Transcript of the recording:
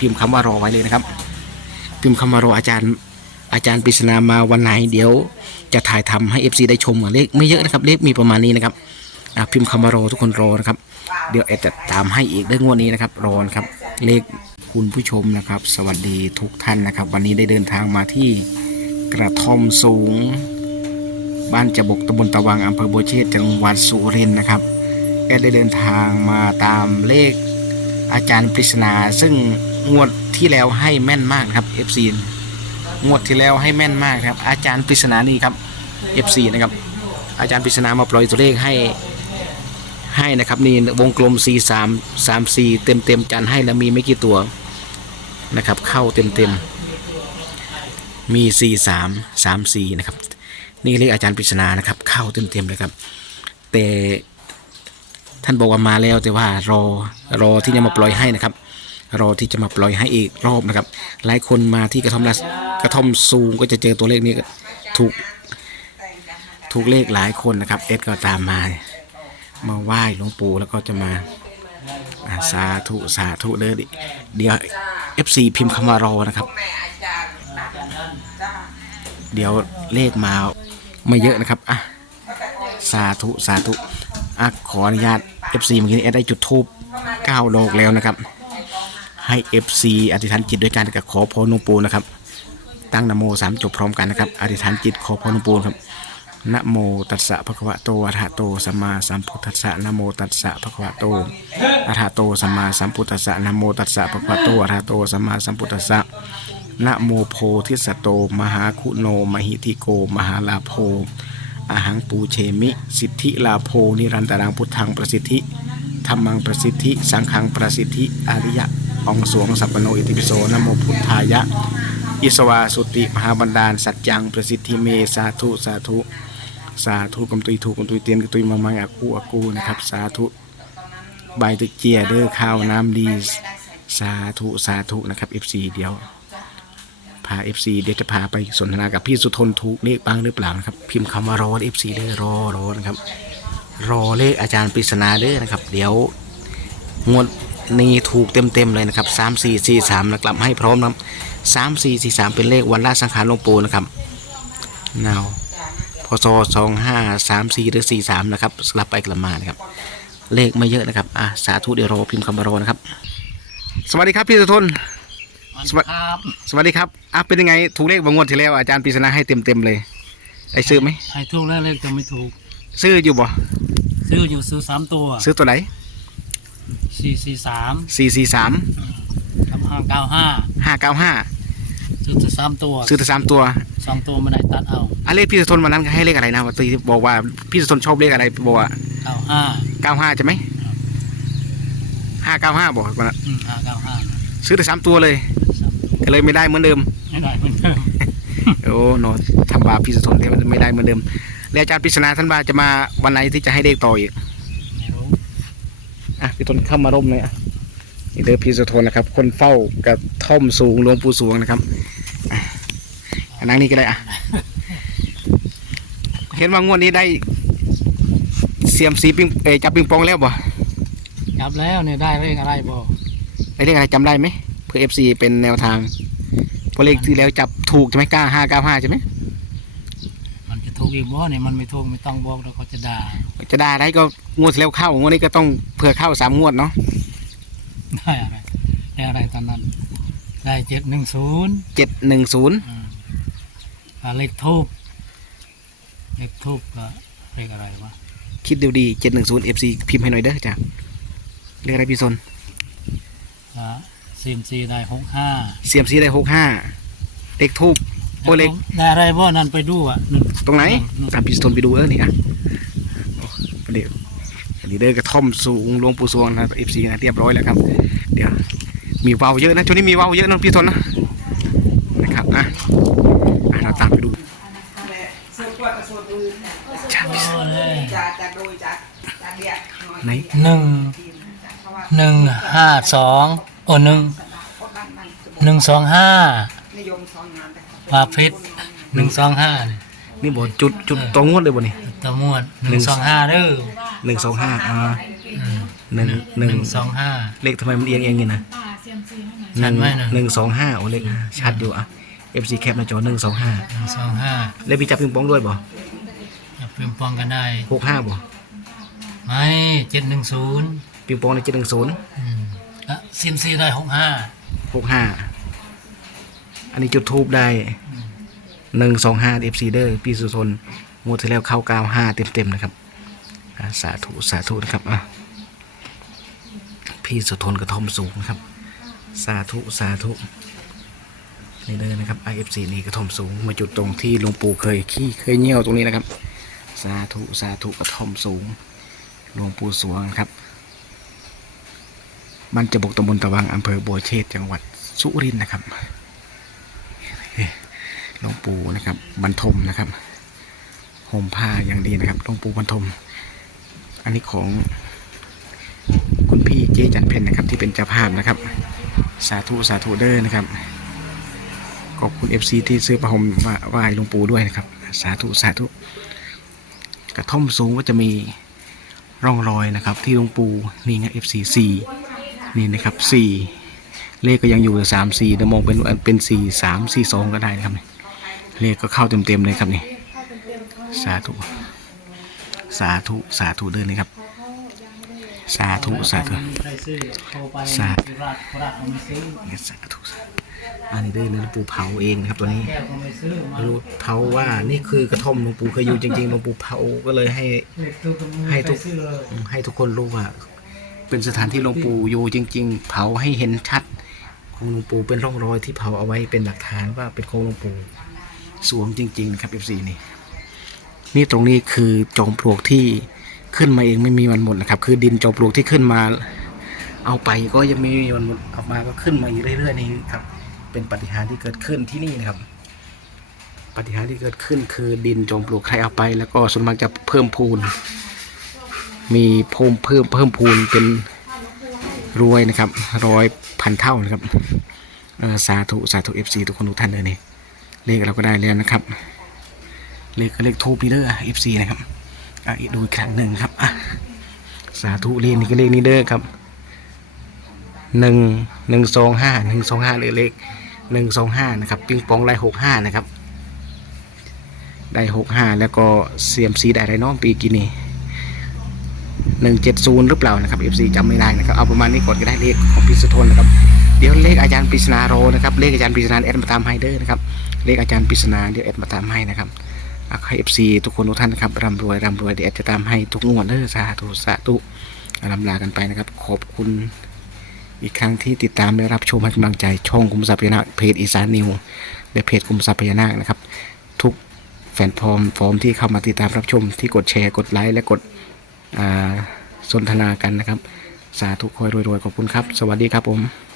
พิมพ์คำว่ารอไว้เลยนะครับ พิมพ์คำว่ารออาจารย์ อาจารย์ปริศนามาวันไหนเดี๋ยว จะถ่ายทำให้ FC ได้ชมเลขไม่เยอะนะครับเลขมีประมาณนี้นะครับพิมพ์คำว่ารอทุกคนรอนะครับ เดี๋ยวแอดจะตามให้อีกเรื่องวดนี้นะครับรอนะครับ เลขคุณผู้ชมนะครับ สวัสดีทุกท่านนะครับ วันนี้ได้เดินทางมาที่กระท่อมสูง บ้านจบกตำบลตะวังอำเภอโบเชษจังหวัดสุรินทร์นะครับแอดได้เดินทางมาตามเลขอาจารย์ปริศนาซึ่ง งวดที่แล้วให้แม่นมากครับ FC งวดที่แล้วให้แม่นมากครับ อาจารย์ปริศนานี่ครับ FC นะครับ อาจารย์ปริศนามาปล่อยตัวเลขให้ให้นะครับนี่วงกลม C 3 3 4เต็มเต็มจันให้แล้วมีไม่กี่ตัวนะครับ เข้าเต็มเต็มมี C 3 3 4นะครับ นี่เรียกอาจารย์ปริศนานะครับ เข้าเต็มเต็มเลยครับ แต่ท่านบอกว่ามาแล้วแต่ว่ารอรอที่จะมาปล่อยให้นะครับ รอที่จะมาปล่อยให้อีกรอบนะครับ หลายคนมาที่กระท่อมกระท่อมซูงก็จะเจอตัวเลขนี้ถูกถูกเลขหลายคนนะครับ เอ็ดก็ตามมา มาไหว้หลวงปู่แล้วก็จะมาสาธุสาธุเด้อเดี๋ยว FC พิมพ์คำว่ารอนะครับ เดี๋ยวเลขมาไม่เยอะนะครับอะสาธุสาธุอะขออนุญาต FC เมื่อกี้เอได้จุดทูบ9ดอกแล้วนะครับ ให้ FC อธิษฐานจิตด้วยการกับขอพรหลวงปู่นะครับ ตั้งนโมสามจบพร้อมกันนะครับอธิษฐานจิตขอพรหลวงปู่ครับนะโมตัสสะภะคะวะโตอะระหะโตสัมมาสัมพุทธัสสะนะโมตัสสะภะคะวะโตอะระหะโตสัมมาสัมพุทธัสสะนะโมตัสสะภะคะวะโตอะระหะโตสัมมาสัมพุทธัสสะนะโมโพธิสัตโต มหาคุโน มหิทิโก มหาลาโภอาหังปูเชมิ สิทธิลาโพนิรันตรังพุทธังประสิทธิธรรมังประสิทธิ สังฆังประสิทธิอริยะ องสวงสัพพโนอิติปิโสนโมพุทธายะ อิสวาสุติมหาบันดาล สัจจังประสิทธิเมสาธุสาธุสาธุกำตุยถูกกำตุยเตียนกำตุยมามังอากูอากูนะครับสาธุใบตะเกียเด้อข้าวน้ำดีสาธุสาธุนะครับ FC เดียวพา FC เดี๋ยวจะพาไปสนทนากับพี่สุทนถูกเลขบ้างหรือเปล่านะครับ พิมพ์คำว่ารอ FC เด้อรอรอนะครับ รอเลขอาจารย์ปริศนาเด้อนะครับ เดี๋ยวงวด นี้ถูกเต็มเต็มๆเลยนะครับสามสี่สี่สามนะครับให้พร้อมนะครับสามสี่สี่สามเป็นเลขวันละสังขารหลวงปู่นะครับนาวพศสองห้าสามสี่หรือสี่สามนะครับสลับไปกลับมานะครับ เลขไม่เยอะนะครับอะสาธุเดี๋ยวรอพิมพ์คำบารอนะครับ สวัสดีครับพี่สุทนสวัสครับ สวัสดีครับอะเป็นยังไงถูกเลขบางงวดที่แล้วอาจารย์ปริศนาให้เต็มเต็มๆเลยไอ้ซื้อไหมให้ถูกแล้วเลขจะไม่ถูก ซื้ออยู่บ่ซื้ออยู่ซื้อสามตัว ซื้อตัวไหน สี่สี่สามสี่สี่สามกับห้าเก้าห้าห้าเก้าห้าซื้อแต่สามตัวซื้อแต่สามตัวสองตัวไม่ได้ตัดเอาอะเลขพี่สุทนวันนั้นให้เลขอะไรนะวันที่บอกว่าพี่สุทนชอบเลขอะไรบอกว่าเก้าห้าเก้าห้าใช่ไหมห้าเก้าห้าบอกวันนั้นอืมห้าเก้าห้าซื้อแต่สามตัวเลยสามก็เลยไม่ได้เหมือนเดิมไม่ได้เหมือนเดิมโอ้โนทำบาปพี่สุทนที่มันไม่ได้เหมือนเดิม แล้วอาจารย์ปริศนาท่านว่าจะมาวันไหนที่จะให้เลขต่ออีกไม่รู้ อะพี่ทนเข้ามาร่มเลยอะนี่เด้อพี่สุทนนะครับ คนเฝ้ากระท่อมสูงหลวงปู่สวงนะครับอะนั่งนี่ก็ได้อะ เห็นว่างวดนี้ได้ เสียมสีปิงเอยจับปิงปองแล้วบ่จับแล้วเนี่ยได้เลขอะไรบ่ได้เลขอะไรจำได้ไหมเพื่อเอฟซีเป็นแนวทางเพราะเลขที่แล้วจับถูกใช่ไหมเก้าห้าเก้าห้าใช่ไหมมันจะ ถูกอีกบ่เนี่ยมันไม่ถูกไม่ต้องบอกแล้วเขาจะด่าจะได้ได้ก็งวดที่แล้วเข้างวดนี้ก็ต้องเผื่อเข้าสามงวดเนาะได้อะไรได้อะไรตอนนั้น ได้เจ็ดหนึ่งศูนย์เจ็ดหนึ่งศูนย์เลขทูบเลขทูบก็เลขอะไรวะคิดดูดีเจ็ดหนึ่งศูนย์เอฟซีพิมพ์ให้หน่อยเด้อจ้ะเรียกอะไรพี่ซนซีมซีได้หกห้าเสียมซีได้หกห้าเลขทูบ โอ้เลขได้อะไรบ่นั่นไปดูอะนั่นตรงไหนนู่นตามพี่ซนไปดูเออนี่อะโอ้เดี๋ยวลีเดอร์กระท่อมสูงหลวงปู่สวงนะเอฟซีนะเรียบร้อยแล้วครับ เดี๋ยวมีวาวเยอะนะช่วงนี้มีวาวเยอะนะพี่ซนนะนะครับอะอะเราตามไปดูส่วนตัวกับส่วนอื่นจ้าพี่ซนโอ้เลยจะจะโดยจะจะเรียกน้อยไหนหนึ่งเพราะว่าหนึ่งห้าสองโอ้หนึ่งคนบ้านมันหนึ่งสองห้า นิยมสอนงานแต่วาเพชรหนึ่งสองห้าเนี่ยนี่บอกจุดจุดตรงงวดเลยบ่นี่ตะมวดหนึ่งสองห้าเด้อหนึ่งสองห้าอ่าอืมหนึ่งหนึ่งสองห้าเลขทำไมมันเอียงเอียงอย่างนี้นะป่าเซียมซีให้หน่อยหชันึ่ดงไหมนะหนึ่งสองห้าโอเลขชัดอยู่อะ FC แคปหน้าจอหนึ่งสองห้าหนึ่งสองห้าแล้วพี่จับปิงปองด้วยบ่จับปิงปองกันได้หกห้าบ่ไม่เจ็ดหนึ่งศูนย์ปิงปองในเจ็ดหนึ่งศูนย์และซิมซีได้หกห้าหกห้าอั นนี้จุดทูบได้หนึ่งสองห้า FC เดอร์พี่สุทนงวดที่แล้วเข้าเก้าห้าเต็มเต็มๆนะครับสาธุสาธุนะครับอะพี่สุทนกระทอมสูงนะครับ สาธุสาธุนี่เลยนะครับ IFC นี่กระท่อมสูง มาจุดตรงที่หลวงปู่เคยขี้เคยเยี่ยวตรงนี้นะครับ สาธุสาธุกระท่อมสูงหลวงปู่สวงนะครับมันจะบกตำบลตะวังอำเภอบัวเชษจังหวัดสุรินทร์นะครับ หลวงปู่นะครับบรรทมนะครับห่มผ้าอย่างดีนะครับหลวงปู่บรรทม อันนี้ของคุณพี่เจ๊จันเพนนะครับ ที่เป็นเจ้าภาพนะครับ สาธุสาธุเด้อนะครับขอบคุณ FC ที่ซื้อประหมว่าไหว้หลวงปู่ด้วยนะครับ สาธุสาธุกระท่อมสูงก็จะมีร่องรอยนะครับ ที่หลวงปู่นี่ไง FC สี่นี่นะครับสี่ เลขก็ยังอยู่สามสี่เดี๋ยวมองเป็นเป็นสี่สามสี่สองก็ได้นะครับเลขก็เข้าเต็มเต็มเลยครับนี่สาธุสาธุสาธุเด้อนะครับสาธุสาธุสาธุสาธุอันนี้ได้นื้อหลวงปู่เผาเองนะครับตัวนี้รู้เผาว่านี่คือกระท่อมหลวงปู่เคยอยู่จริงๆหลวงปู่เผาก็เลยให้ให้ทุกให้ทุกคนรู้ว่า เป็นสถานที่หลวงปู่อยู่จริง ๆ เผาให้เห็นชัด ของหลวงปู่เป็นร่องรอยที่เผาเอาไว้เป็นหลักฐานว่าเป็นของหลวงปู่สวมจริง ๆ นะครับ f อนี่นี่ตรงนี้คือจอมปลวกที่ขึ้นมาเองไม่มีวันหมดนะครับ คือดินจอมปลวกที่ขึ้นมา เอาไปก็ยังไม่มีวันหมดออกมาก็ขึ้นมาอยู่เรื่อยๆนี่ครับ เป็นปฏิหารที่เกิดขึ้นที่นี่นะครับปฏิหารที่เกิดขึ้นคือดินจอมปลวกใครเอาไป แล้วก็ส่วนมากจะเพิ่มพูน มีเพิ่มเพิ่มเพิ่มพูนเป็น รวยนะครับร้อยพันเท่านะครับสาธุสาธุเอฟซีทุกคนทุกท่านเลยนี่เลขเราก็ได้แล้วนะครับ เลขก็เลขทูบนี่เด้อเอฟซีนะครับอะดูอีกครั้งหนึ่งครับอะสาธุเลขนี้ก็เลขนี้เด้อครับหนึ่งหนึ่งสองห้าหนึ่งสองห้าหรือเลขหนึ่งสองห้านะครับปิงปองได้หกห้านะครับ ได้หกห้าแล้วก็เซียมซีได้ไรน้องปีกินี่ หนึ่งเจ็ดศูนย์หรือเปล่านะครับ FC จำไม่ได้นะครับเอาประมาณนี้ก่อนก็ได้เลขของพิสุทนนะครับเดี๋ยวเลขอาจารย์ปริศนาโรนะครับเลขอาจารย์ปริศนาแอดมาตามให้เด้อนะครับเลขอาจารย์ปริศนาเดี๋ยวแอดมาตามให้นะครับอะให้ FC ทุกคนทุกท่านนะครับร่ำรวยร่ำรวยเดี๋ยวแอดจะตามให้ทุกงวดเด้อสาธุสาธุลำลากันไปนะครับ ขอบคุณอีกครั้งที่ติดตามและรับชมให้กำลังใจช่องคุมทรัพยานาคเพจอีสานนิวและเพจคุมทรัพยานาคนะครับ ทุกแฟนฟอมฟอร์มที่เข้ามาติดตามรับชมที่กดแชร์กดไลค์และกด สนทนากันนะครับ สาธุคอยรวยๆขอบคุณครับ สวัสดีครับผม